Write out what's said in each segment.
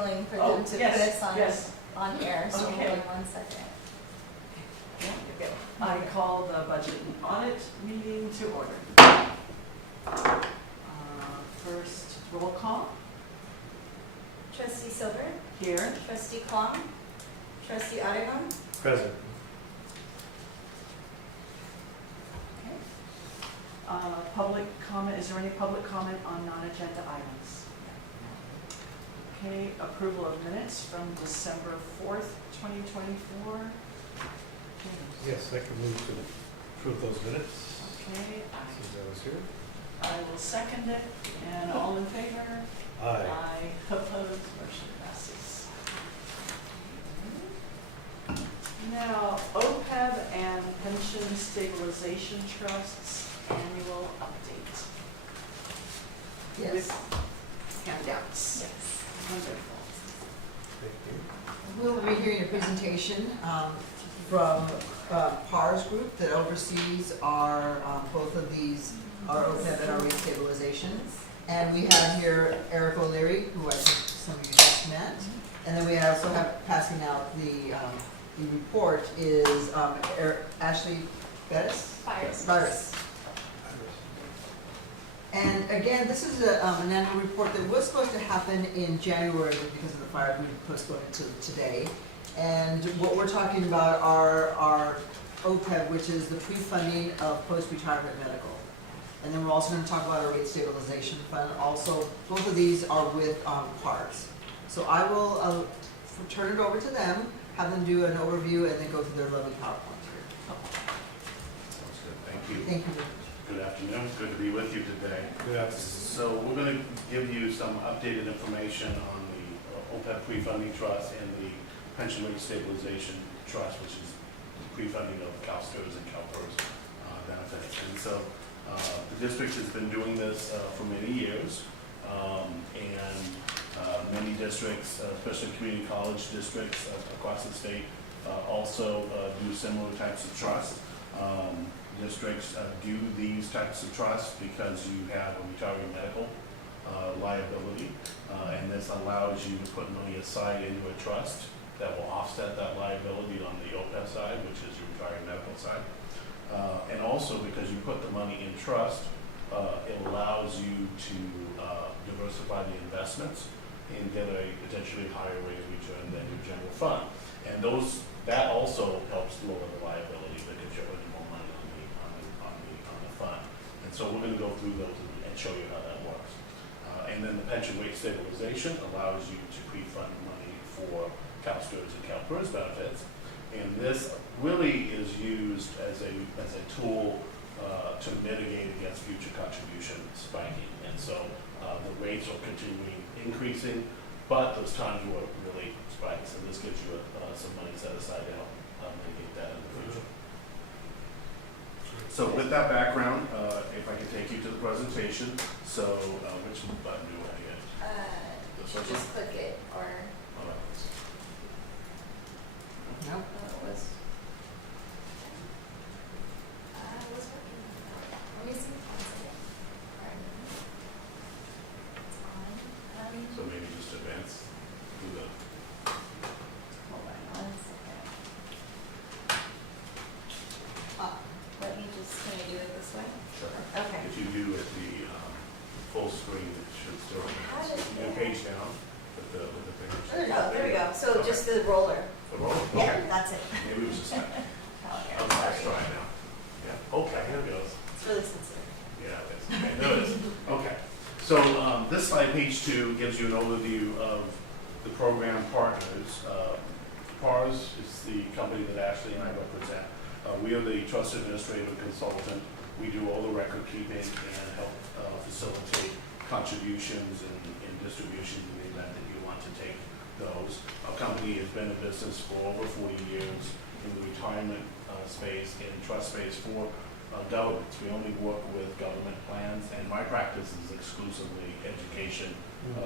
signaling for them to put us on air, so Okay. hold on 1 second. Yeah, you're good. I call the budget and audit meeting to order. First, roll call. Trustee Silver, Here. Trustee Klong, Trustee Audit, Present. Public comment, is there any public comment on non-agenda items? Okay, approval of minutes from December 4th, 2024. Yes, I can move to approve those minutes. Okay, Since I was here. I will second it, and all in favor? Aye. Opposed, motion passes. Now, OPEB and Pension Stabilization Trusts annual update. Yes. With handouts. Yes. Wonderful. Thank you. We'll be hearing a presentation from PARS Group that oversees our, both of these, our OPEB and our rate stabilization. And we have here Eric O'Leary, who I think some of you just met. And then we also have passing out the report is Ashley Bettis? Virus. And again, this is an annual report that was supposed to happen in January, but because of the fire, we postponed it to today. And what we're talking about are our OPEB, which is the pre-funding of post-retirement medical. And then we're also going to talk about our rate stabilization fund. Also, both of these are with PARS. So I will turn it over to them, have them do an overview, and then go through their lovely PowerPoint here. Sounds good, thank you. Thank you. Good afternoon, good to be with you today. Good afternoon. So we're going to give you some updated information on the OPEB pre-funding trust and the pension rate stabilization trust, which is pre-funding of CalSTRS and CalPERS benefits. And so the district has been doing this for many years, and many districts, especially community college districts across the state, also do similar types of trusts. Districts do these types of trusts because you have a retiree medical liability, and this allows you to put money aside into a trust that will offset that liability on the OPEB side, which is your retiree medical side. And also because you put the money in trust, it allows you to diversify the investments and get a potentially higher rate of return than your general fund. And that also helps lower the liability because you're earning more money on the fund. And so we're going to go through those and show you how that works. And then the pension rate stabilization allows you to pre-fund money for CalSTRS and CalPERS benefits. And this really is used as a tool to mitigate against future contribution spiking. And so the rates are continuing increasing, but those times were really spiked. So this gives you some money set aside to help mitigate that in the future. So with that background, if I could take you to the presentation. So which button do I hit? This one? Just click it, or, All right. No? it was working. Let me see. One second. Alright. It's on. So maybe just advance through the. Hold on 1 second. Let me just, can I do it this way? Sure. Okay. If you do it the full screen, it should still. How did You that- page down with the fingers. Oh, there we go. So just the roller. The roll. Yeah, Okay. that's it. Maybe it was just. Oh, Okay, here, let's sorry. try it now. Yeah. Okay. Here it goes. It's really sensitive. Yeah, it is. Okay, there it is. Okay. So this slide, page 2, gives you an overview of the program partners. PARS is the company that Ashley and I represent. We are the trust administrative consultant. We do all the record keeping and help facilitate contributions and distributions in the event that you want to take those. Our company has been in business for over 40 years in the retirement space and trust space for governments. We only work with government plans, and my practice is exclusively education,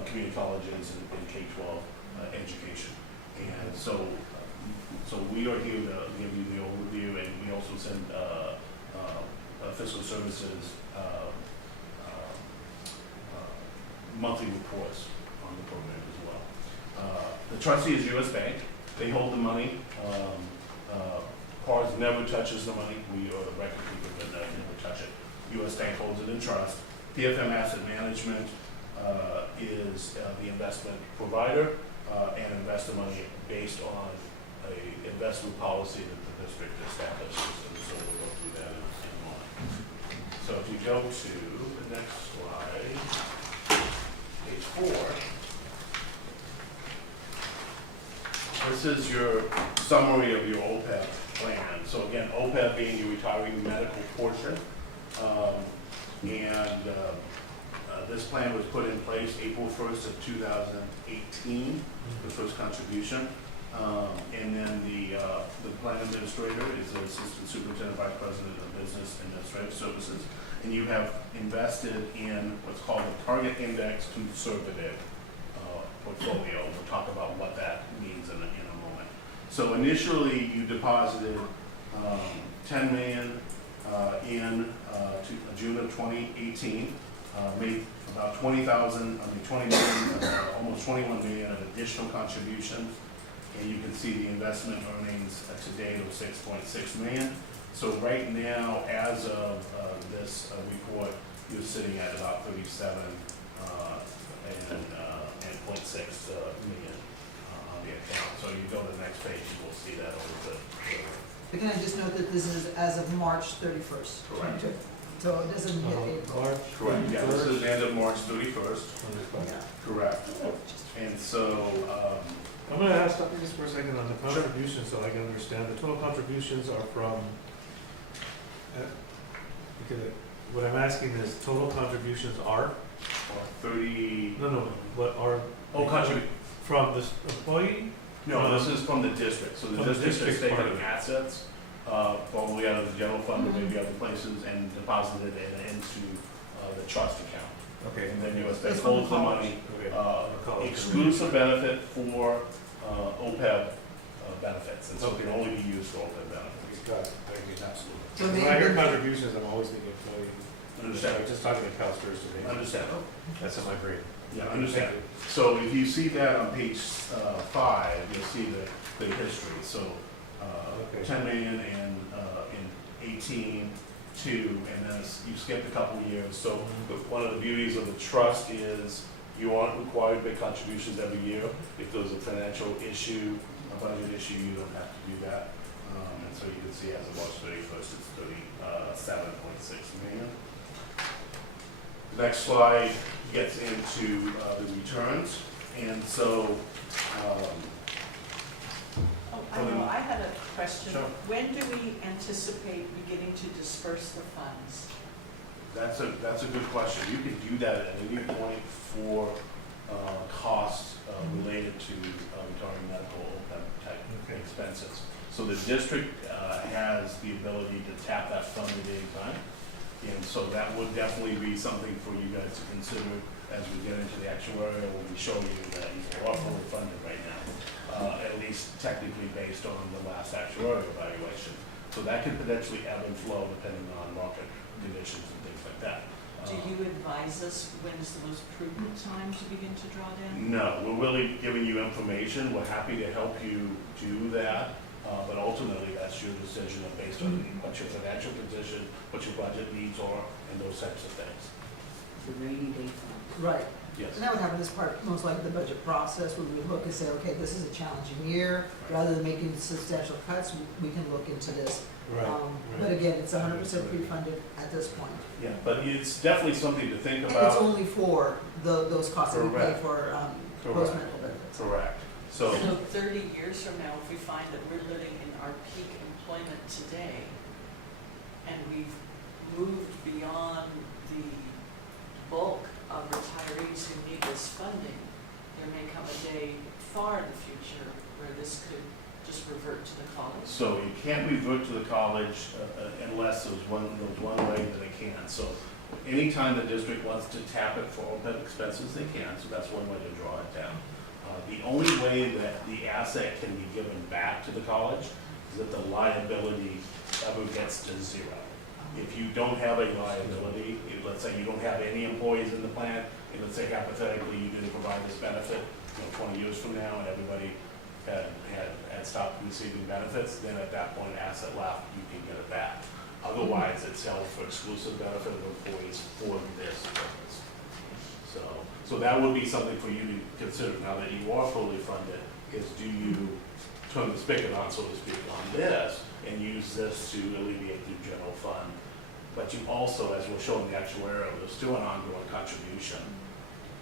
community colleges, and K-12 education. And so we are here to give you the overview, and we also send fiscal services monthly reports on the program as well. The trustee is US Bank, they hold the money. PARS never touches the money, we are the record keeper, but never touch it. US Bank holds it in trust. PFM Asset Management is the investment provider and invest the money based on a investment policy that the district establishes, and so we'll go through that in a moment. So if you go to the next slide, page 4, this is your summary of your OPEB plan. So again, OPEB being your retiree medical portion, this plan was put in place April 1st of 2018, the first contribution. And then the plan administrator is the Assistant Superintendent Vice President of Business and Administrative Services. And you have invested in what's called a target index conservative portfolio. We'll talk about what that means in a moment. So initially you deposited $10 million in June of 2018, made about 20 million, almost 21 million of additional contributions. And you can see the investment earnings to date of 6.6 million. So right now, as of this report, you're sitting at about 37 and 0.6 million on the account. So you go to the next page, you will see that a little bit further. But can I just note that this is as of March 31st? Correct. So it doesn't hit April. March. Correct, yeah, this is the end of March 31st. Yeah. Correct. And so, I'm gonna ask something just for a second on the contributions, so I can understand. The total contributions are from, because what I'm asking is, total contributions are? 30, No, what are? From this employee? no, this is from the district. So the From the district has district part taken of it. assets, probably out of the general fund or maybe other places, and deposited it into the trust account. Okay. And then US It's Bank from the holds the college. money, Okay. exclusive benefit for OPEB benefits, and so it can only be used for OPEB benefits. Got it. I mean, absolutely. So When I hear maybe, contributions, I'm always thinking employee. Understand. I'm just talking to CalSTRS today. Understand. That's in my brain. Yeah, understand. So if you see that on page 5, you'll see the history. So Okay. 10 million in 18, 2, and then you skipped a couple of years. So one of the beauties of the trust is you aren't required to make contributions every year. If there's a financial issue, a budget issue, you don't have to do that. And so you can see as of March 31st, it's 37.6 million. The next slide gets into the returns. And so, I know, I had a question. Sure. When do we anticipate beginning to disperse the funds? that's a good question. You can do that at any point for costs related to retiring medical type Okay. expenses. So the district has the ability to tap that fund at any time. And so that would definitely be something for you guys to consider as we get into the actuarial, when we show you that you are fully funded right now, at least technically based on the last actuarial evaluation. So that could potentially ebb and flow depending on market conditions and things like that. Do you advise us when is the most prudent time to begin to draw down? No, we're really giving you information. We're happy to help you do that. But ultimately, that's your decision based on what your financial position, what your budget needs are, and those types of things. The rainy day fund. right. Yes. And that would happen as part, most likely, the budget process, where we would look and say, okay, this is a challenging year. Rather than making substantial cuts, we can look into this. Right. But again, it's 100% pre-funded at this point. Yeah, but it's definitely something to think And it's about. only for those costs that we pay Correct. for Correct. post-medical benefits. Correct. So, So 30 years from now, if we find that we're living in our peak employment today, and we've moved beyond the bulk of retirees who need this funding, there may come a day far in the future where this could just revert to the college. so you can't revert to the college unless there's one way that it can. So anytime the district wants to tap it for OPEB expenses, they can. So that's one way to draw it down. The only way that the asset can be given back to the college is that the liability ever gets to zero. If you don't have a liability, let's say you don't have any employees in the plan, and let's say hypothetically you didn't provide this benefit, 20 years from now and everybody had stopped receiving benefits, then at that point, asset left, you can get it back. Otherwise, it's held for exclusive benefit of employees for this purpose. So that would be something for you to consider now that you are fully funded, is do you turn the spigot on, so to speak, on this and use this to alleviate the general fund? But you also, as we'll show in the actuarial, there's still an ongoing contribution.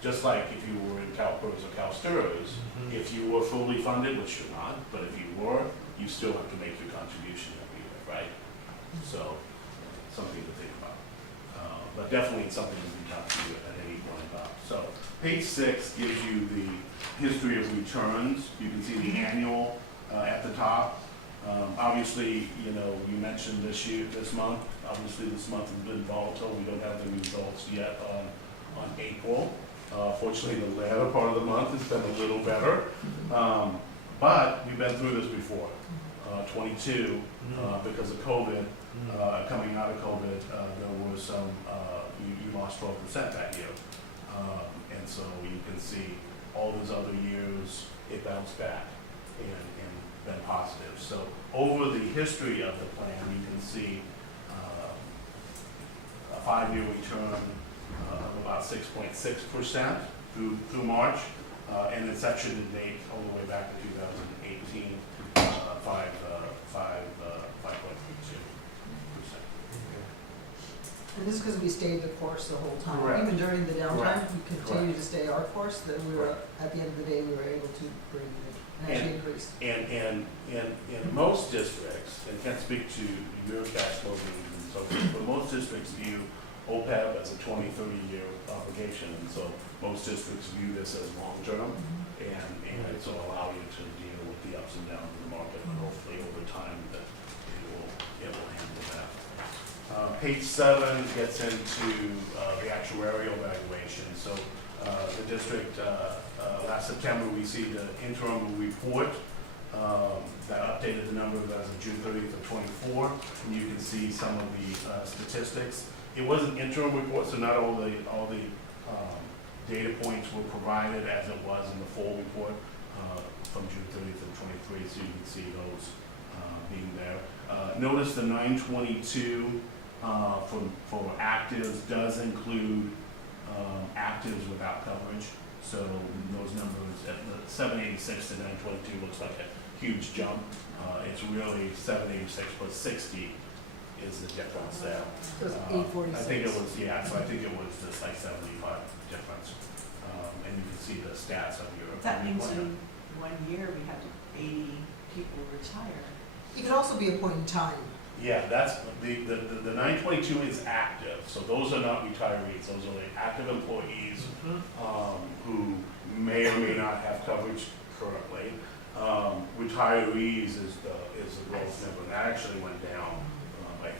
Just like if you were in CalPERS or CalSTRS, if you were fully funded, which you're not, but if you were, you still have to make your contribution every year, right? So, something to think about. But definitely something to be talked to you at any point about. So, page 6 gives you the history of returns. You can see the annual at the top. Obviously, you mentioned this month. Obviously, this month has been volatile. We don't have the results yet on April. Fortunately, the latter part of the month has been a little better. But we've been through this before. 22, because of COVID, coming out of COVID, there was some, you lost 12% that year. And so you can see all those other years, it bounced back and been positive. So over the history of the plan, you can see a 5-year return of about 6.6% through March, and it's actually to date all the way back to 2018, 5.2%. And this is because we stayed the course the whole time. Correct. Even during the downtime, Correct. we continued to stay our course, then we were, at the end of the day, we were able to bring it and actually increase. And in most districts, and can't speak to your cash flow needs and so forth, but most districts view OPEB as a 20, 30-year obligation, and so most districts view this as long-term, and it's will allow you to deal with the ups and downs of the market, and hopefully over time that it will handle that. Page 7 gets into the actuarial valuation. So the district, last September, we received an interim report that updated the numbers as of June 30th of 24, and you can see some of the statistics. It was an interim report, so not all the data points were provided as it was in the full report from June 30th of 23, so you can see those being there. Notice the 922 for actives does include actives without coverage. So those numbers at the 786 to 922 looks like a huge jump. It's really 786 plus 60 is the difference there. So it's 846. I think it was, so I think it was just like 75 difference. And you can see the stats of your. That means plan. in 1 year, we had 80 people retire. It could also be a point in time. Yeah, that's, the 922 is active, so those are not retirees, those are the active employees who may or may not have coverage currently. Retirees is the growth number, and that actually went down by 40.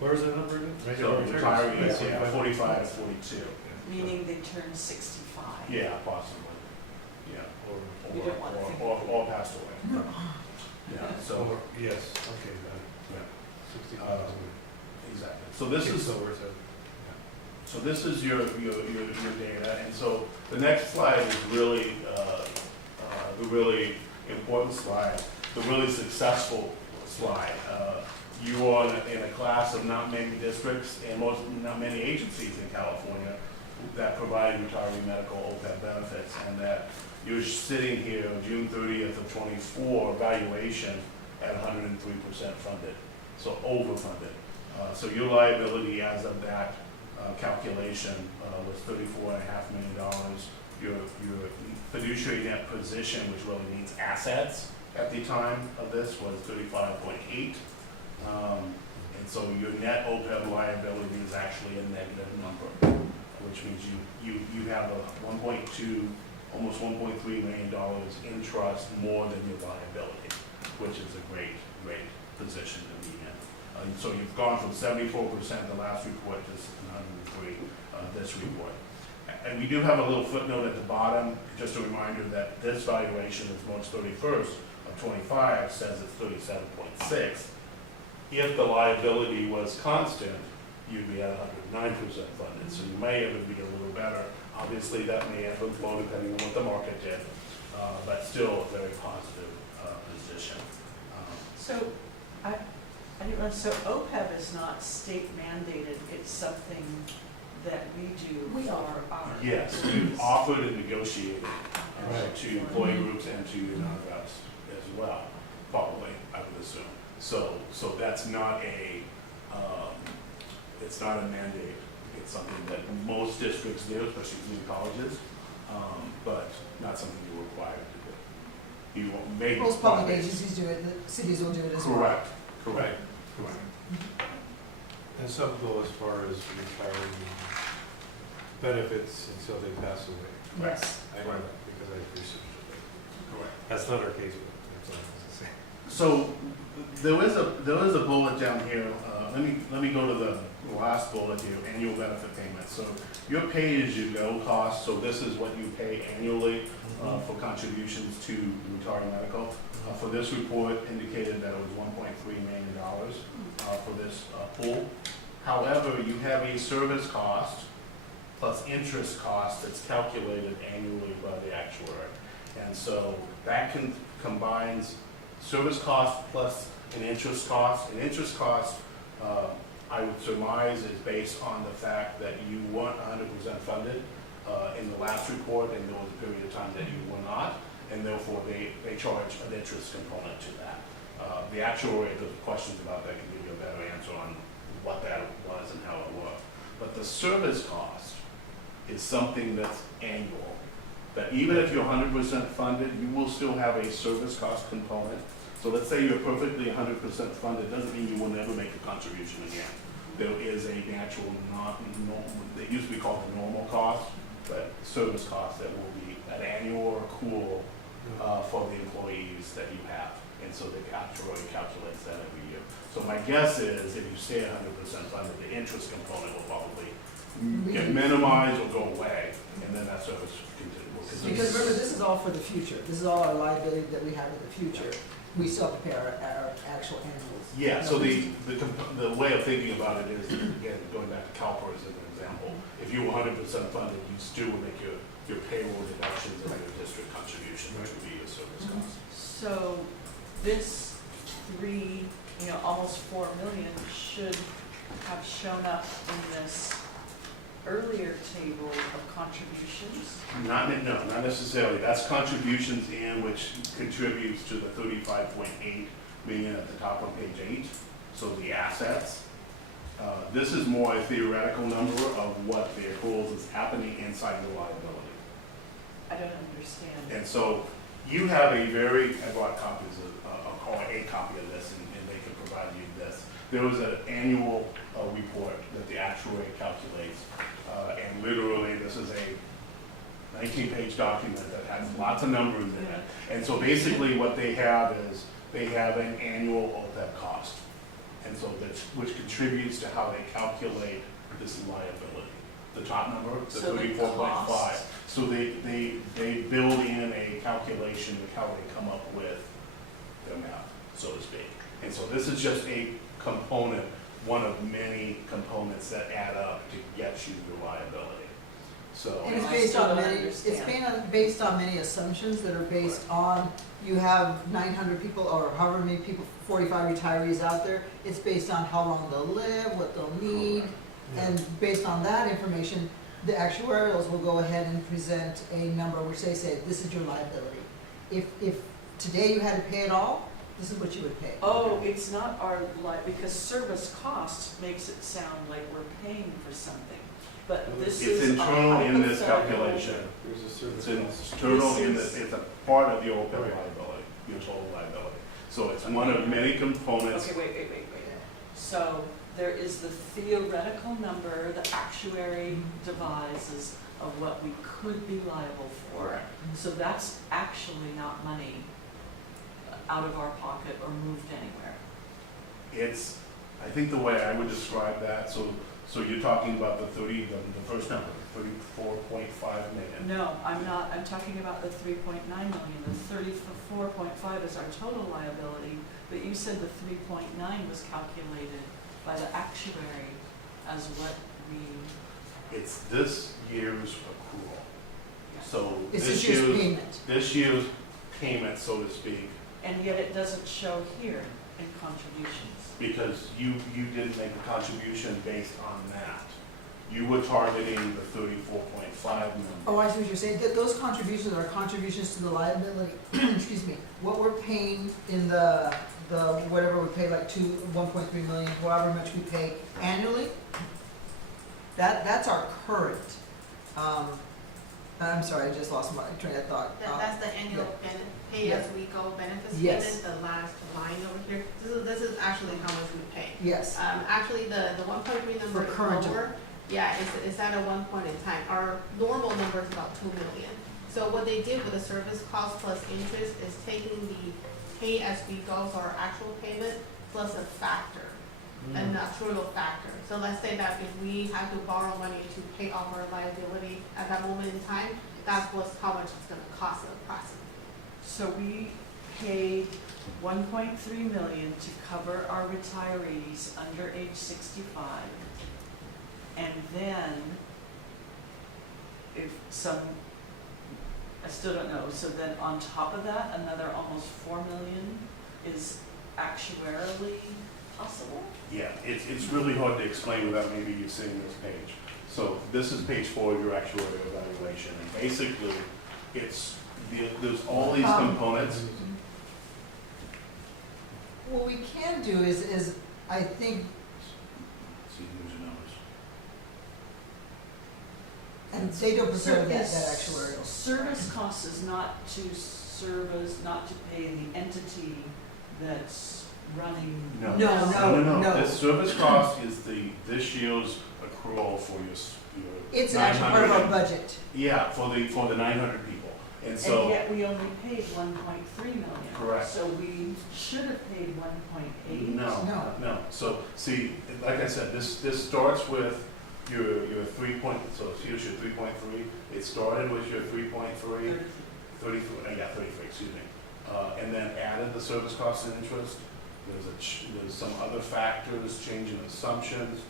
Where is that number again? Right So here, retirees, right? yeah, 45 to 42. Meaning they turn 65. Yeah, possibly, yeah, You don't want to think or passed away. Yeah, so, Or- yes, okay, yeah, 60,000. exactly. So this is, So worth it. so this is your data, and so the next slide is really the really important slide, the really successful slide. You are in a class of not many districts and not many agencies in California that provide retiree medical OPEB benefits, and that you're sitting here June 30th of 24 valuation at 103% funded, so overfunded. So your liability as of that calculation was $34.5 million. Your fiduciary net position, which really means assets at the time of this, was 35.8. And so your net OPEB liability is actually a negative number, which means you have a 1.2, almost $1.3 million in trust more than your liability, which is a great position to be in. So you've gone from 74% the last report to 103 this report. And we do have a little footnote at the bottom, just a reminder that this valuation is March 31st of 25, says it's 37.6. If the liability was constant, you'd be at 109% funded, so you may even be a little better. Obviously, that may ebb and flow depending on what the market did, but still a very positive position. So, I didn't know, so OPEB is not state mandated, it's something that we do We for offer. our. Yes, we've offered and negotiated Right. to employee groups and to non-reps as well, probably, I would assume. So that's not it's not a mandate. It's something that most districts do, especially community colleges, but not something you're required to do. You may. Most public agencies do it, the cities will do it as well. Correct. And some go as far as retiring benefits until they pass away. Yes. I know that because I researched it. Correct. That's not our case, but that's all I was gonna say. So there is a bullet down here, let me go to the last bullet here, annual benefit payments. So your pay-as-you-go cost, so this is what you pay annually for contributions to retired medical. For this report indicated that it was $1.3 million for this pool. However, you have a service cost plus interest cost that's calculated annually by the actuary. And so that combines service cost plus an interest cost. An interest cost, I would surmise, is based on the fact that you weren't 100% funded in the last report, and there was a period of time that you were not, and therefore they charge an interest component to that. The actuary, if there's questions about that, can give you a better answer on what that was and how it worked. But the service cost is something that's annual, that even if you're 100% funded, you will still have a service cost component. So let's say you're perfectly 100% funded, doesn't mean you will never make a contribution again. There is a natural, it used to be called the normal cost, but service cost that will be an annual accrual for the employees that you have. And so the actuary calculates that every year. So my guess is if you stay 100% funded, the interest component will probably get minimized or go away, and then that service will continue. Because remember, this is all for the future. This is all our liability that we have in the future. We still have to pay our actual annuals. Yeah, so the way of thinking about it is, again, going back to CalPERS as an example, if you were 100% funded, you still would make your payroll deductions and your district contribution, which would be your service cost. So this almost 4 million should have shown up in this earlier table of contributions. Not necessarily. That's contributions in which contributes to the 35.8 million at the top of page 8. So the assets. This is more a theoretical number of what the accruals is happening inside the liability. I don't understand. And so you have I brought copies or a copy of this, and they can provide you this. There was an annual report that the actuary calculates, and literally this is a 19-page document that has lots of numbers in it. And so basically what they have is they have an annual OPEB cost, and so which contributes to how they calculate this liability. The top number, the So the 34.5. cost. So they build in a calculation of how they come up with their math, so to speak. And so this is just a component, one of many components that add up to get you the liability. So, And it's I based still on don't many, understand. based on many assumptions that are based on, you have 900 people or however many people, 45 retirees out there. It's based on how long they'll live, what they'll need, and based on that information, the actuarials will go ahead and present a number which they say, this is your liability. If today you had to pay it all, this is what you would pay. Oh, it's not our because service cost makes it sound like we're paying for something. But this it's is internal in this hypothetical. calculation. There's a service It's cost. internal in This this, is- it's a part of your OPEB Right. liability, your total liability. So it's one of many components. Okay, wait. So there is the theoretical number the actuary devises of what we could be liable for. Correct. So that's actually not money out of our pocket or moved anywhere. It's, I think the way I would describe that, so you're talking about the first number, 34.5 million. No, I'm not, I'm talking about the 3.9 million. The 34.5 is our total liability, but you said the 3.9 was calculated by the actuary as what we, It's this year's accrual. So It's this this year's year's, payment. this year's payment, so to speak, And yet it doesn't show here in contributions. because you didn't make a contribution based on that. You were targeting the 34.5 number. Oh, I see what you're saying, that those contributions are contributions to the liability, excuse me, what we're paying in the, whatever we pay, like 1.3 million, however much we pay annually, that's our current, I'm sorry, I just lost my train of thought. That's the annual pay-as-we-go benefits Yes. payment, the last line over here. This is actually how much we pay. Yes, Actually, the 1.3 number For is current. lower. Yeah, it's at a one point in time. Our normal number is about 2 million. So what they did with the service cost plus interest is taking the pay-as-we-go, so our actual payment, plus a factor, an actuarial factor. So let's say that if we had to borrow money to pay off our liability at that moment in time, that's how much it's gonna cost us approximately. So we paid 1.3 million to cover our retirees under age 65. And then, if some, I still don't know, so then on top of that, another almost 4 million is actuarially possible? Yeah, it's really hard to explain without maybe you seeing this page. So this is page 4 of your actuarial evaluation, and basically, there's all these components. what we can do is, I think, See, here's your numbers. and they don't prepare that Is actuarial. Service cost is not to service, not to pay the entity that's running. No. The service cost is this year's accrual for your It's actually part of our 900. budget. Yeah, for the 900 people, and so. And yet we only paid 1.3 million. Correct. So we should have paid 1.8. No. So, see, like I said, this starts with your so here's your 3.3. It started with your 3.3, 33, excuse me. And then added the service costs and interest. There's some other factors, change in assumptions,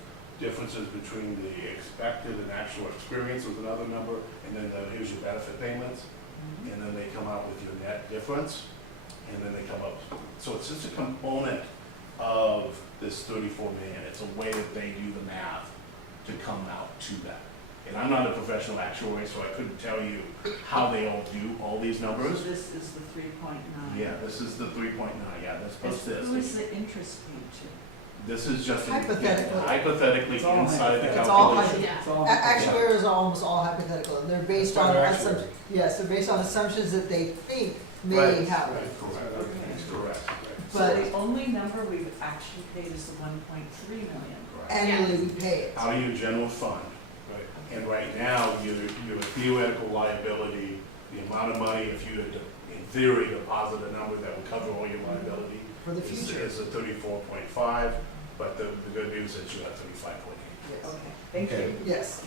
differences between the expected and actual experience was another number, and then here's your benefit payments. And then they come out with your net difference, and then they come up. So it's just a component of this 34 million. It's a way that they do the math to come out to that. And I'm not a professional actuary, so I couldn't tell you how they all do all these So numbers. this is the 3.9. Yeah, this is the 3.9, yeah, that's plus this. Who is the interest paid to? This is just Hypothetically. hypothetically It's all inside the It's all calculation. Yeah. Actuaries are almost all hypothetical, and they're based That's why on they're assumptions, actuaries. yes, they're based on assumptions that they think may Right, happen. right, correct, correct. So But the only number we've actually paid is the 1.3 million. Correct. annually we pay it. Out of your general fund. Right. And right now, your theoretical liability, the amount of money, if you had, in theory, deposit a number that would cover all your liability, For the is future. is a 34.5, but the good news is you have 35.8. Yes. Okay, thank Okay. you. Yes.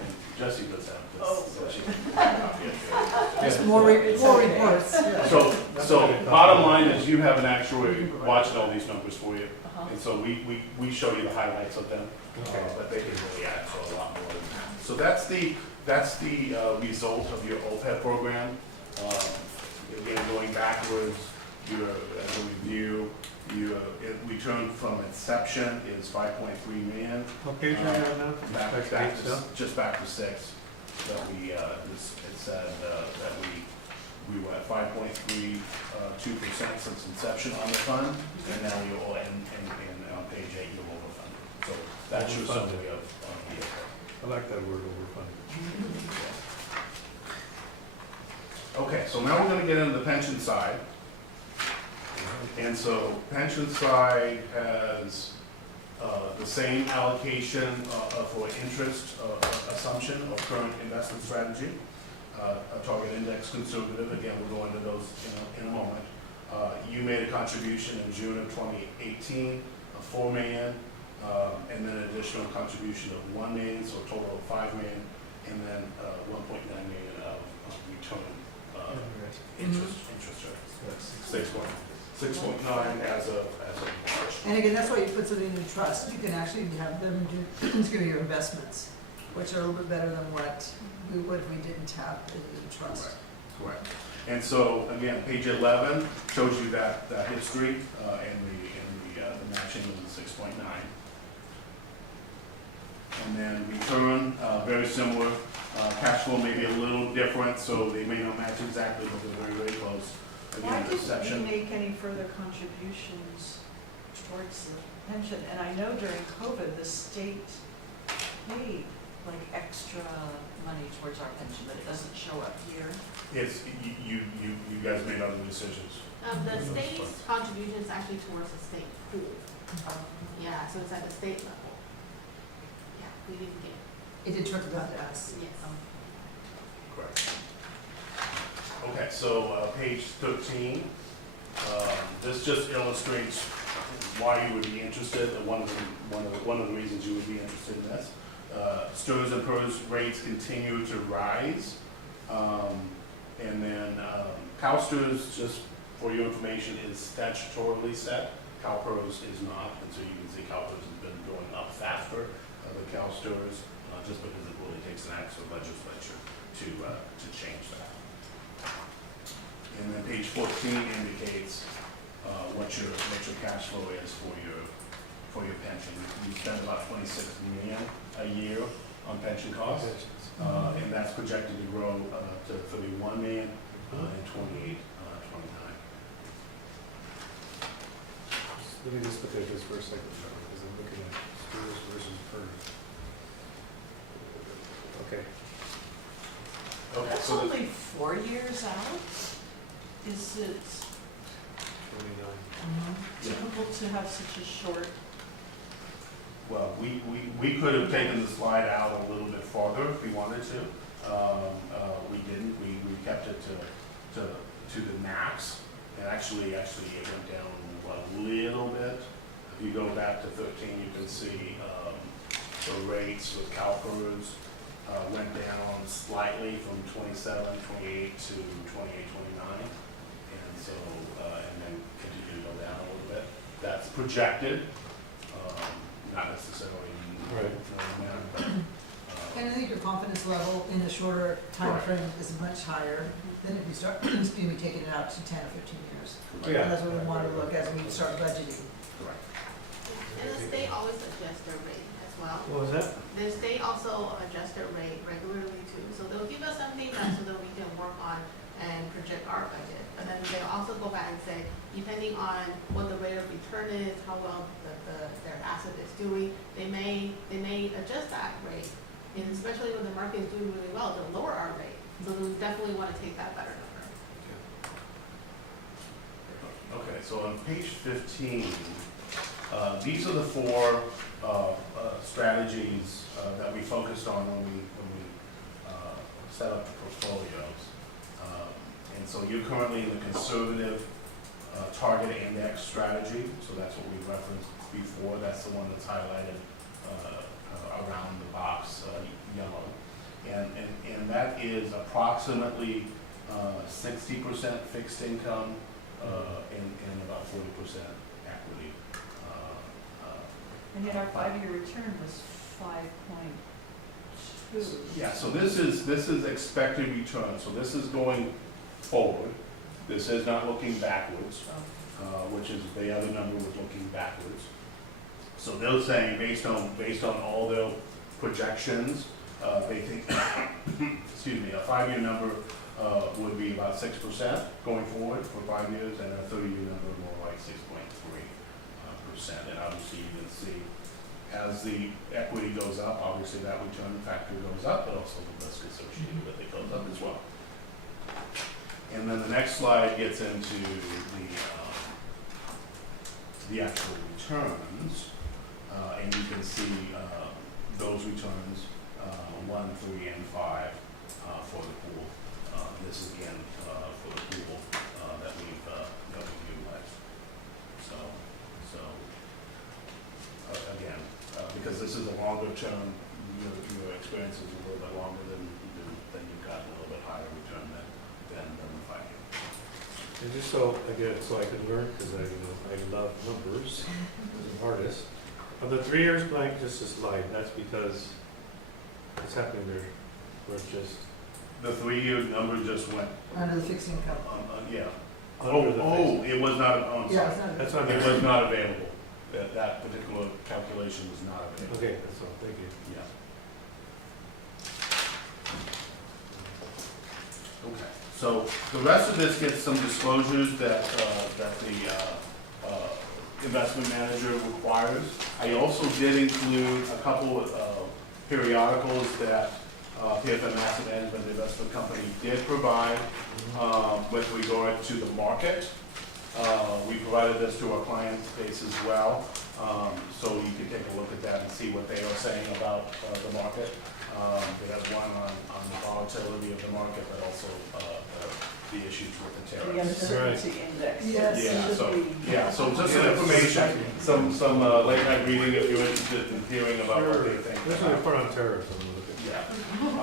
And Jesse does have this. Oh, so she- Just more reports, yeah. So bottom line is you have an actuary watching all these numbers for you. Uh-huh. And so we show you the highlights of them, but they can really add to a lot more than that. So that's the result of your OPEB program. Again, going backwards, as a review, your return from inception is 5.3 million. What page are you on now? Back Next to, page, so? just back to 6, that it said that we were at 5.32% since inception on the fund, and now we will, and on page 8, you're overfunded. So that's your Overfunded. summary of the. I like that word, overfunded. Okay, so now we're gonna get into the pension side. And so pension side has the same allocation for interest assumption of current investment strategy. A target index conservative, again, we'll go into those in a moment. You made a contribution in June of 2018 of 4 million, and then an additional contribution of 1 million, so a total of 5 million, and then 1.9 million of return interest rate. 6.9. 6.9 as of March. And again, that's why you put something in a trust, you can actually have them do, excuse me, your investments, which are a little bit better than what we would if we didn't have it in a trust. Correct. And so, again, page 11 shows you that history and the matching of the 6.9. And then return, very similar. Cash flow may be a little different, so they may not match exactly, but they're very, very close. Why Again, didn't exception. we make any further contributions towards the pension? And I know during COVID, the state paid like extra money towards our pension, but it doesn't show up here. It's, you guys made other decisions. The state's contribution is actually towards the state pool. Yeah, so it's at the state level. Yeah, we didn't get, It did trickle down to us. yes. Correct. Okay, so page 13, this just illustrates why you would be interested, and one of the reasons you would be interested in this. Stirs and PERS rates continue to rise, and then CalSTRS, just for your information, is statutorily set. CalPERS is not, and so you can see CalPERS has been going up faster than CalSTRS, just because it really takes an act of the legislature to change that. And then page 14 indicates what your cash flow is for your pension. You spend about $26 million a year on pension costs, and that's projected to grow to $31 million in 28, 29. Let me just look at this for a second, because I'm looking at schools versus PERS. Okay. Okay, That's so only 4 years out. Is it 29. difficult to have such a short? well, we could have taken the slide out a little bit farther if we wanted to. We didn't. We kept it to the max. And actually it went down a little bit. If you go back to 13, you can see the rates with CalPERS went down slightly from 27, 28 to 28, 29. And so, and then continue to go down a little bit. That's projected, not necessarily. Right. But, And I think your confidence level in the shorter time Right. frame is much higher than if you start, excuse me, taking it out to 10 or 15 years. Yeah. And that's what we want to look as we start budgeting. correct. And the state always adjusts their rate as well. What was that? The state also adjusts their rate regularly too, so they'll give us something that so that we can work on and project our budget. But then they'll also go back and say, depending on what the rate of return is, how well their asset is doing, they may adjust that rate. And especially when the market is doing really well, they'll lower our rate. So we definitely want to take that better number. Okay, so on page 15, these are the four strategies that we focused on when we set up the portfolios. And so you're currently in the conservative target index strategy, so that's what we referenced before. That's the one that's highlighted around the box yellow. And that is approximately 60% fixed income and about 40% equity. And yet our 5-year return was 5.2. Yeah, so this is expected return, so this is going forward. This is not looking backwards, which is the other number was looking backwards. So they're saying based on all their projections, they think, excuse me, a 5-year number would be about 6% going forward for 5 years, and a 30-year number more like 6.3%. And obviously you can see as the equity goes up, obviously that return factor goes up, but also the risk associated with it goes up as well. And then the next slide gets into the actual returns, and you can see those returns 1, 3, and 5 for the pool. This is again for the pool that we've utilized. So again, because this is a longer term, your experience is a little bit longer than you've gotten a little bit higher return than the 5 year. And just so, again, so I can learn, because I love numbers as an artist. On the 3 years blank, just a slide, that's because it's happening there, where it's just The 3-year number just went, Under the fixed income. yeah. under the Oh, it was not, oh, I'm Yeah, sorry. it's not. That's what It I'm was not available. That particular calculation was not available. Okay, that's all, thank you. Yeah. Okay, so the rest of this gets some disclosures that the investment manager requires. I also did include a couple of periodicals that PFM Asset Management, the investment company, did provide with regard to the market. We provided this to our client base as well, so you can take a look at that and see what they are saying about the market. They have one on the volatility of the market, but also the issues with the The tariffs. uncertainty index. Yes. Yeah, so just some information, some late night reading if you're interested in hearing about what they think. This is a part on tariffs, I'm looking. Yeah,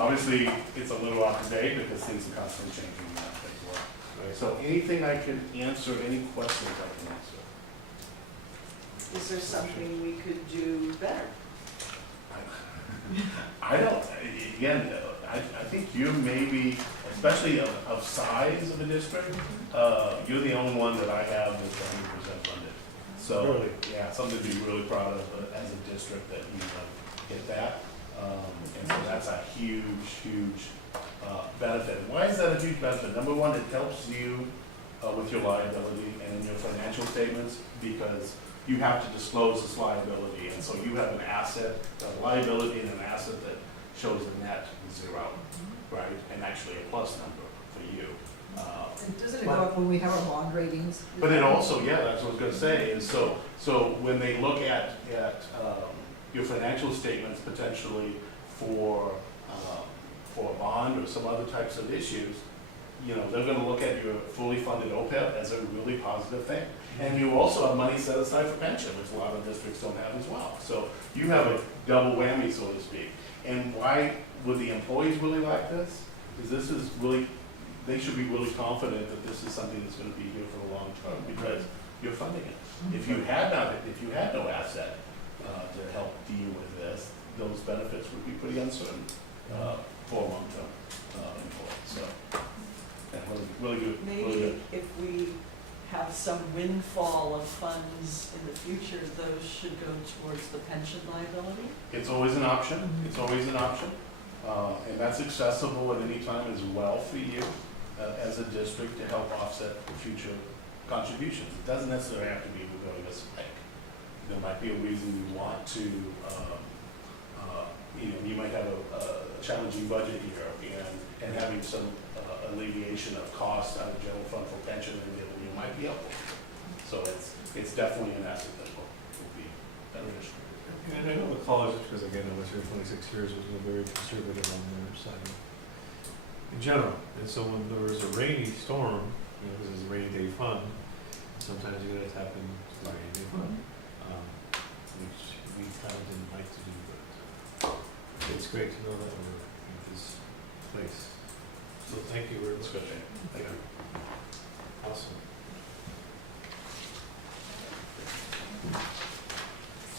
obviously, it's a little off to date because things are constantly changing in that as well. Right. So anything I can answer, any questions I can answer? Is there something we could do better? I don't, again, I think you maybe, especially of size of a district, you're the only one that I have that's 100% funded. So, Really? yeah, something to be really proud of as a district that you get that. And so that's a huge benefit. Why is that a huge benefit? Number one, it helps you with your liability and in your financial statements because you have to disclose this liability. And so you have an asset, a liability and an asset that shows a net 0, right? And actually a plus number for you. And doesn't it go up when we have our bond ratings? But it also, yeah, that's what I was gonna say, is so when they look at your financial statements potentially for a bond or some other types of issues, you know, they're gonna look at your fully funded OPEB as a really positive thing. And you also have money set aside for pension, which a lot of districts don't have as well. So you have a double whammy, so to speak. And why would the employees really like this? Because this is really, they should be really confident that this is something that's gonna be here for the long term because you're funding it. If you had no asset to help deal with this, those benefits would be pretty uncertain for a long-term employee. So, yeah, really good, really Maybe good. if we have some windfall of funds in the future, those should go towards the pension liability? It's always an option, it's always an option. And that's accessible at any time as well for you as a district to help offset the future contributions. It doesn't necessarily have to be we're going to spike. There might be a reason you want to, you might have a challenging budget year and having some alleviation of costs out of general fund for pension and you might be helpful. So it's definitely an asset that will be beneficial. And I know the college, because again, I was here 26 years, was very conservative on their side in general. And so when there was a rainy storm, this is a rainy day fund, sometimes you're going to tap into the rainy day fund, which we kind of didn't like to do, but it's great to know that we're in this place. So thank you very much. Thank you. Awesome.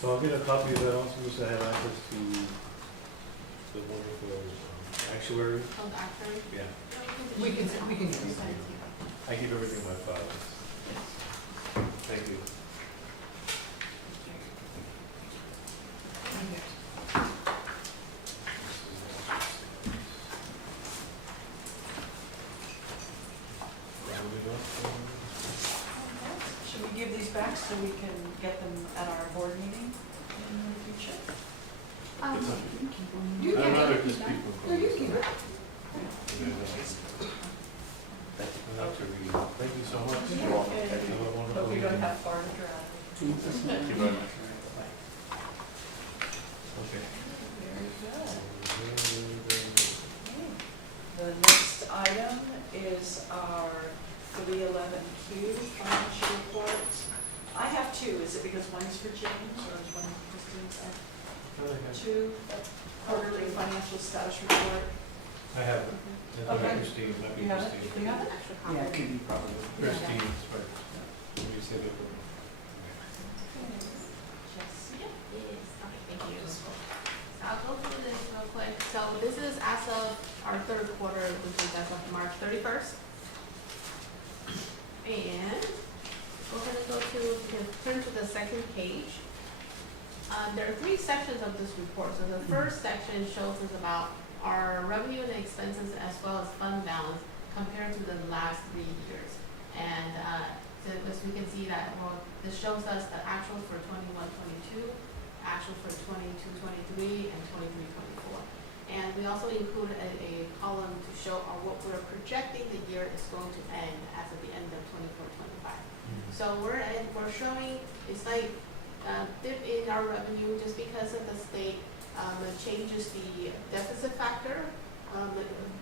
So I'll get a copy of that also, just to have access to the wonderful actuary. Oh, the actuary? Yeah, We can use it. I keep everything in my files. Thank you. Should we give these back so we can get them at our board meeting in the future? You I'd can. rather just people. No, you can. I'd like to read. Thank you so much. Yeah. Have a wonderful But we don't evening. have far to drive. Thank you very much. Okay. Very good. The next item is our 311Q financial report. I have two. Is it because one's for James or is one for Christine's? Two, quarterly financial status report. I have it. I think Okay. Christine, might be You have it? Christine. You have it? Extra Yeah, copy. Can you probably? Christine, that's right. Let me say that. Yes, okay, thank you. So I'll go through this real quick. So this is as of our third quarter, which is as of March 31st. And go ahead and go to, you can turn to the second page. There are 3 sections of this report. So the first section shows us about our revenue and expenses as well as fund balance compared to the last 3 years. And so as we can see that, well, this shows us the actual for 21-22, actual for 22-23, and 23-24. And we also included a column to show what we're projecting the year is going to end as of the end of 24-25. So we're showing a slight dip in our revenue just because of the state changes the deficit factor,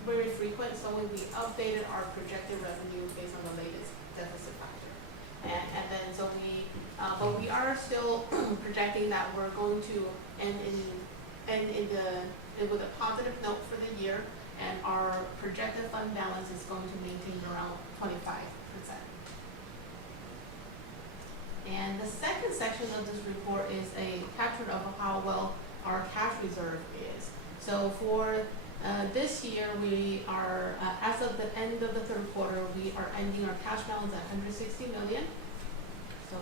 very frequent. So we updated our projected revenue based on the latest deficit factor. And then so but we are still projecting that we're going to end with a positive note for the year, and our projected fund balance is going to maintain around 25%. And the second section of this report is a capture of how well our cash reserve is. So for this year, we are, as of the end of the third quarter, we are ending our cash balance at $160 million. So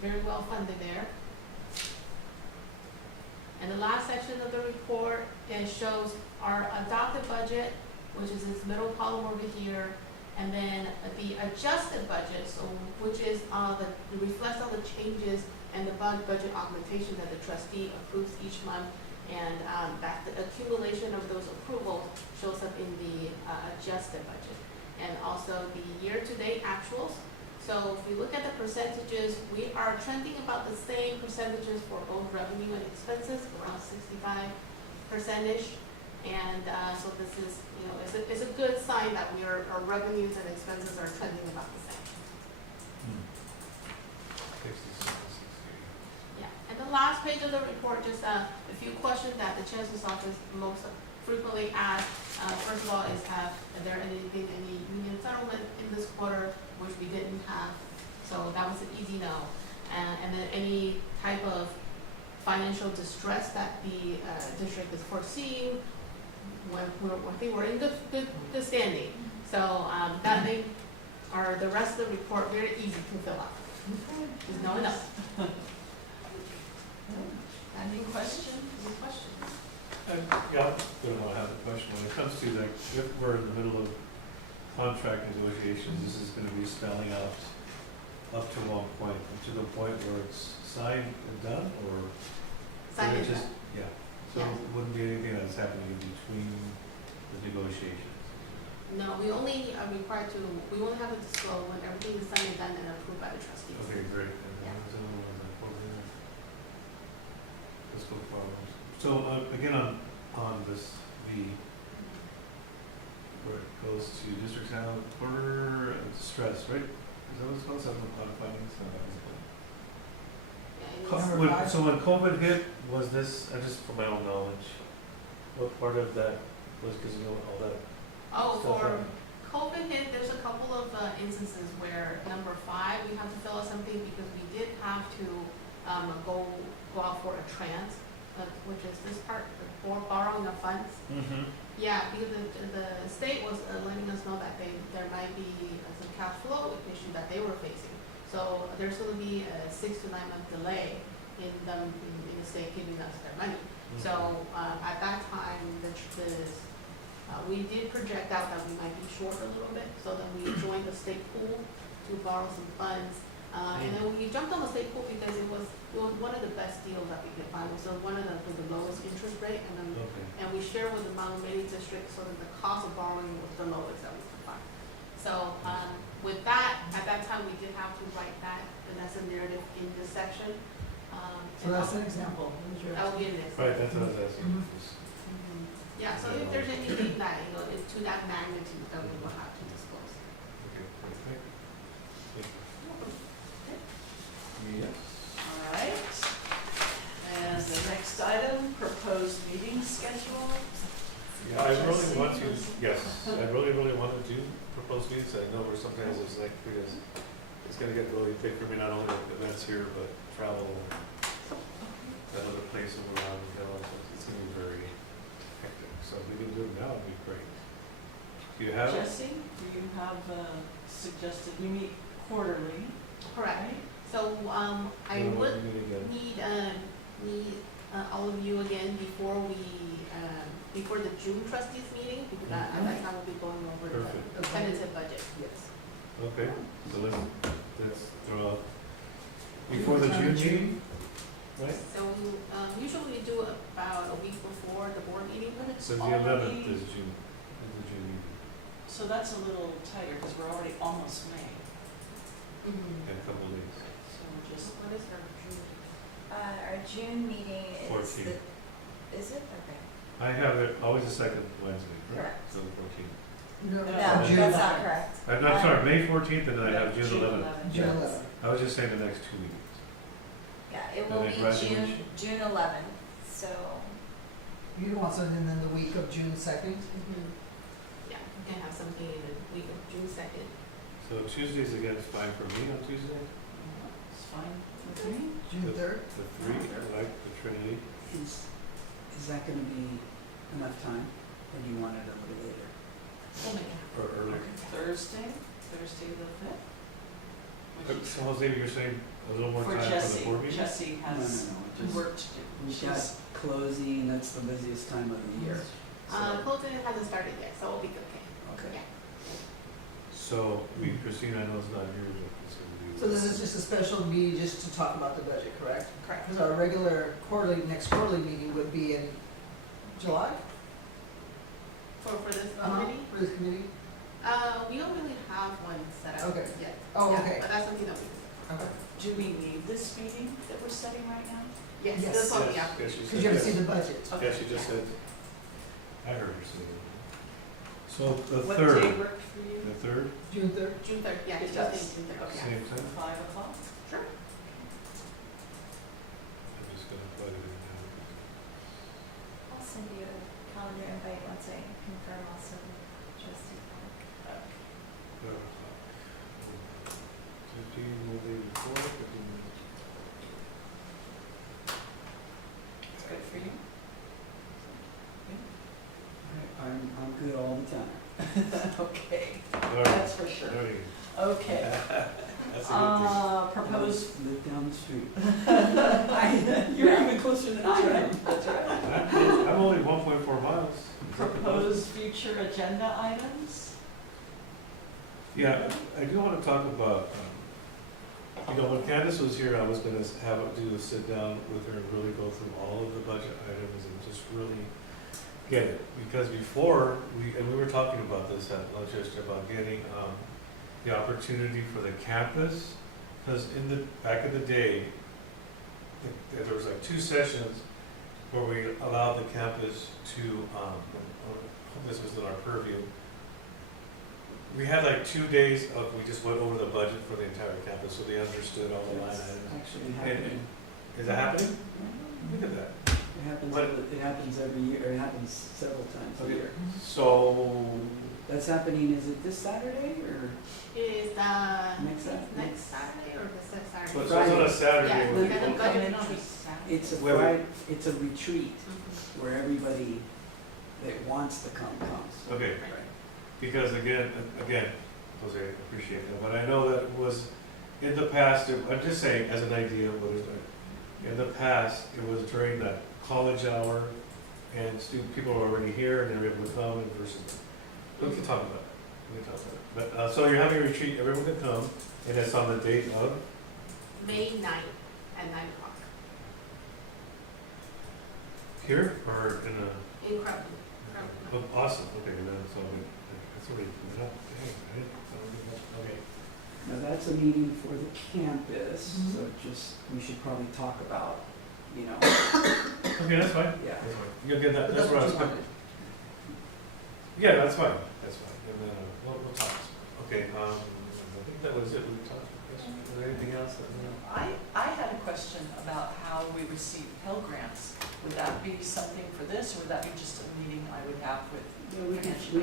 very well funded there. And the last section of the report, it shows our adopted budget, which is this middle column over here, and then the adjusted budget, so which is reflects all the changes and the budget augmentation that the trustee approves each month, and that the accumulation of those approvals shows up in the adjusted budget, and also the year-to-date actuals. So if we look at the percentages, we are trending about the same percentages for both revenue and expenses, around 65%-ish. And so this is, it's a good sign that our revenues and expenses are trending about the same. Yeah, and the last page of the report, just a few questions that the Chancellor's Office most frequently asks. First of all, is there any union settlement in this quarter, which we didn't have, so that was an easy no. And then any type of financial distress that the district is foreseeing, when we're in good standing. So that made the rest of the report very easy to fill out. There's no enough. Any questions? Yeah, I don't know, I have a question. When it comes to if we're in the middle of contract negotiations, this is gonna be spelling out up to one point, to the point where it's signed and done, or? Sign it and just- done. Yeah, so it wouldn't be anything that's happening in between the negotiations. No, we only are required to, we only have to disclose when everything is signed and done and approved by the trustees. Okay, great. And Yeah. then there's another one that over there. Let's go forward. So again, on this V, where it goes to district sound quarter and stress, right? Is that what it's called? Something on findings? No, that was Yeah, Number When, five. so when COVID hit, was this, just for my own knowledge, what part of that was because all that Oh, stuff for happened? COVID hit, there's a couple of instances where number 5, we have to fill out something because we did have to go out for a trans, which is this part, for borrowing of funds. Mm-hmm. Yeah, because the state was letting us know that there might be some cash flow issue that they were facing. So there's going to be a 6 to 9 month delay in the state giving us their money. So at that time, we did project out that we might be short a little bit. So then we joined the state pool to borrow some funds. And then we jumped on the state pool because it was one of the best deals that we could find. It was one of with the lowest interest rate, and then Okay. and we share with the Mountain district so that the cost of borrowing was the lowest that we could find. So with that, at that time, we did have to write that, and that's a narrative in this section. So that's an example. That will be in this. Right, that's what I was asking. Yeah, so if there's anything that, is to that magnitude, then we will have to disclose. Okay, perfect. Yes. All right. And the next item, proposed meeting schedule. I really want to, yes, I really want to do proposed meetings. I know where sometimes it's like, because it's gonna get really big for me, not only the events here, but travel, that other place and around, you know, it's gonna be very hectic. So if we can do it now, it'd be great. Do you have? Jesse, do you have suggested, you meet quarterly, Correct. right? So, I No, would we need to get- need all of you again before before the June trustees meeting, because at that time we'll be going over Perfect. the tentative budget. Yes. Okay, so let's throw out, before the June meeting, right? So, usually we do it about a week before the board meeting. But it's So the already, 11th is June, meeting, so that's a little tighter, because we're already almost May, in a couple of days. so we're just, What is our June? Our June meeting is 14th. is it? Okay. I have it always the second Wednesday, right? Correct. So the 14th. No, No, June that's not 11th. correct. I'm sorry, May 14th, and then I yeah, have June 11th. June 11th. I was just saying the next 2 weeks. Yeah, it And will then be graduation? June 11th, so, You don't want something in the week of June 2nd? Yeah, we can have something in the week of June 2nd. So Tuesdays again is fine for me on Tuesday. it's fine with me. June 3rd? The 3, I like the Trinity. Is that gonna be enough time, or do you want it a little later? We'll make it happen. Or earlier. Thursday the 5th. Which is So Jose, you're saying a little more for time for the Jessie, board meeting? Jessie No, has just, work to do. we've got She's, closing, that's the busiest time of the year. Closing hasn't started yet, so we'll be okay. Okay. Yeah. So, Christina, I know it's not here, but it's gonna be. So this is just a special meeting just to talk about the budget, correct? Correct. Because our regular next quarterly meeting would be in July? For this committee, For this committee? we don't really have one set up Okay. yet. Oh, Yeah, okay. But that's something that we, Okay. do we need this meeting that we're setting right now? yes, Yes. this one, Yes, yeah. yes, she Because said you have to yes. see the budget. Okay. Yeah, she just said, I heard her say that. So the What 3rd, day worked for you? the 3rd, June 3rd? June 3rd, yeah, It Tuesday, does. June 3rd, yeah. same time? 5 o'clock? Sure. I'm just gonna put it in now. I'll send you a calendar invite once I confirm also with trustee Park. 15, will be before, 15 minutes. It's good for you? I'm good all the time. Okay, All right, that's for sure. there you Okay, go. That's a good proposed, Live down the street. You're even closer than I am. that's right. thing. I'm only 1.4 miles. Proposed future agenda items? Yeah, I do want to talk about, when Candace was here, I was gonna have her do a sit down with her and really go through all of the budget items and just really get it. Because before, we were talking about this at lunch yesterday, about getting, the opportunity for the campus. Because back in the day, there was like 2 sessions where we allowed the campus to, this was in our purview. We had like 2 days of, we just went over the budget for the entire campus, so they understood all the line It's items. actually happening. Is that happening? Look at that. It happens every year, it happens several times a Okay. year. So, That's happening, is it this Saturday, or? Is Next Saturday? next Saturday or the next Saturday? so it's on a Saturday. Yeah, and we're we gonna go- go- Coming in on a Saturday? It's a Wait, wait. Friday, it's a retreat Mhm. where everybody that wants to come comes. Okay, Right. because again, Jose, I appreciate that, but I know that it was, in the past, I'm just saying, as an idea, in the past, it was during that college hour, and people were already here, and they were able to come, and versus, we can talk about it, But, so you're having a retreat, everyone can come, and it's on the date of, May 9th at 9 o'clock. here, or in a? Incredible. Oh, awesome, okay, then, so, that's already coming up, dang, I didn't, okay. Now, that's a meeting for the campus, Mhm. so we should probably talk about, Okay, that's fine, yeah. that's fine, you'll get that, But that's that's where I what was you going. wanted. Yeah, that's fine, and then, we'll talk, okay, I think that was it, we talked, Is there anything else that, I had a question about how we receive Pell Grants. Would that be something for this, or would that be just a meeting I would have with? Yeah, we can, we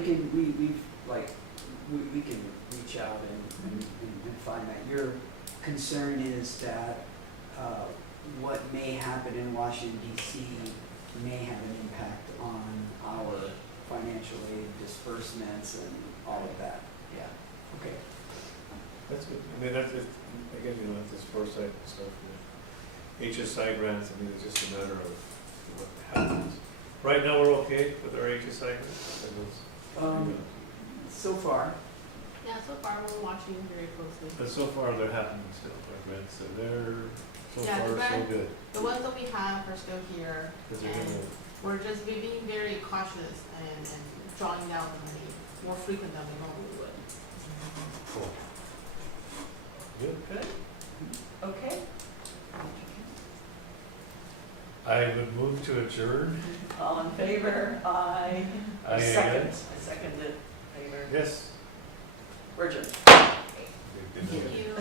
can reach out and find that. Your concern is that, what may happen in Washington DC may have an impact on our financial aid disbursements and all of that. Yeah. Okay. that's good. I mean, that's, again, you know, this foresight and stuff, HSI grants, I mean, it's just a matter of what happens. Right now, we're okay with our HSI grants? So far, Yeah, so far we're watching very closely. But so far, they're happening still, our grants, so they're, so Yeah, far, the so grant- good. The ones that we have are still here, 'Cause they're and gonna, we're just being very cautious and drawing down the money more frequent than we normally would. cool. Good. Good? Okay. I would move to adjourn. All in favor? Aye. Aye, Second. aye. I seconded. Favor. Yes. We're adjourned. Good night. Thank you.